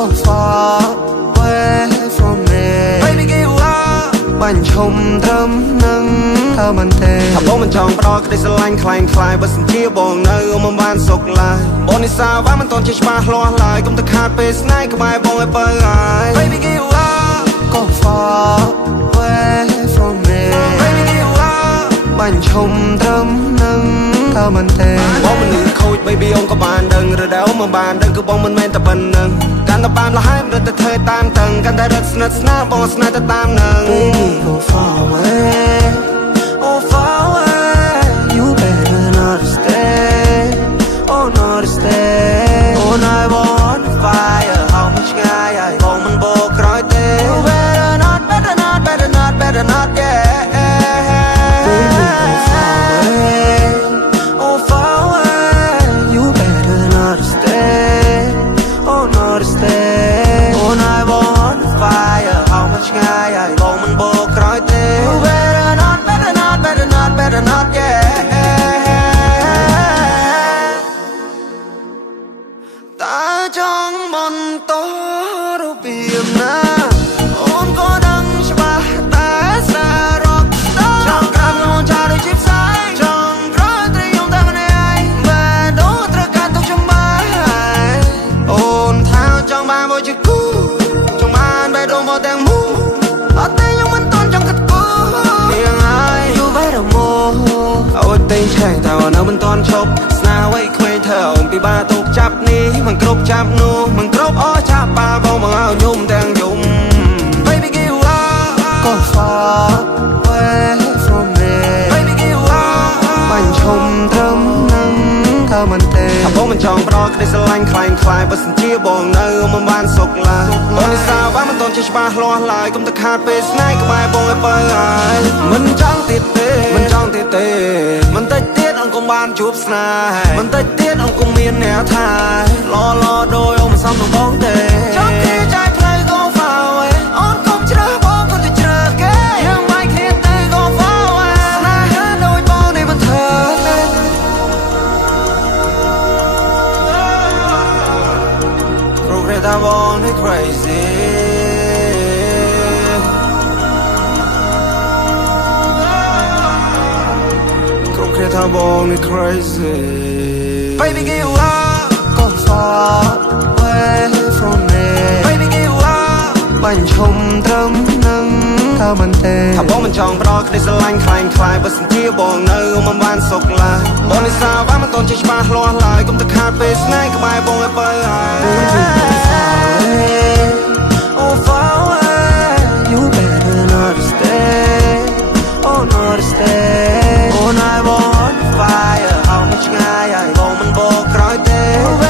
go far away from me baby give up បាញ់ឈុំត្រឹមនឹងថាមិនទេថាបងមិនចង់ផ្ដោតក្តីស្រឡាញ់ខ្លាំងខ្លាយបើសិនជាបងនៅមិនបានសុខឡើយបងនិសាវ៉ាមិនតន់ជាច្បាស់លាស់ឡើយកុំទៅខាតពេលស្នេហ៍ក្បែរបងឲ្យបើហើយ baby give up go far away from me baby give up បាញ់ឈុំត្រឹមនឹងថាមិនទេបងមិនលឺខូច baby អូនក៏បានដឹងឬដែលអូនមិនបានដឹងគឺបងមិនមែនតែប៉ុណ្្នឹងកាន់តែបានលះហើយមិនទៅធ្វើតាមតឹងកាន់តែរត់ស្និទ្ធស្នាលបងស្នេហ៍ទៅតាមនឹង baby go far away oh far away you better not stay oh not stay oh I want fire ហោមិនឆ្ងាយហើយបងមិនបោក្រោយទេ you better not better not better not better not yeahแต่ว่าเรามันตอนชบสนาไว้คุยเธออมปีบาตุกจับนี้มันกรบจับนูมันกรบอ้อจับปลาบองมันเอายุ่มแดงยุ่ม baby give up go far away from me baby give up បាញ់ឈុំត្រឹមនឹងថាមិនទេថាបងមិនចង់ផ្ដោតក្តីស្រឡាញ់ខ្លាំងខ្លាយបើសិនជាបងនៅមិនបានសុខឡើយបងនិសាវ៉ាមិនតន់ជាច្បាស់លាស់ឡើយកុំទៅខាតពេលស្នេហ៍ក្បែរបងឲ្យបើហើយមិនចង់ទៀតទេមិនចង់ទៀតទេមិនតិចទៀតអង្គុំបានជួបស្នេហ៍មិនតិចទៀតអង្គុំមានអ្នកថាឡដោយអូនមិនសមនឹងបងទេចង់គេចែកផ្លូវ go far away អូនកុំជ្រើសបងក៏ទៅជ្រើសគេយើងមិនគ្នាទៅ go far away ស្នេហ៍ដូចបងនេះមិនធ្វើគ្រូគេថាបងនេះ crazyថាបងនេះ crazy baby give up go far away from me baby give up បាញ់ឈុំត្រឹមនឹងថាមិនទេថាបងមិនចង់ផ្ដោតក្តីស្រឡាញ់ខ្លាំងខ្លាយបើសិនជាបងនៅមិនបានសុខឡើយបងនិសាវ៉ាមិនតន់ជាច្បាស់លាស់ឡើយកុំទៅខាតពេលស្នេហ៍ក្បែរបងឲ្យបើហើយ oh far away you better not stay oh not stay oh I want fire ហោមិនឆ្ងាយហើយបងមិនបោក្រោយទេ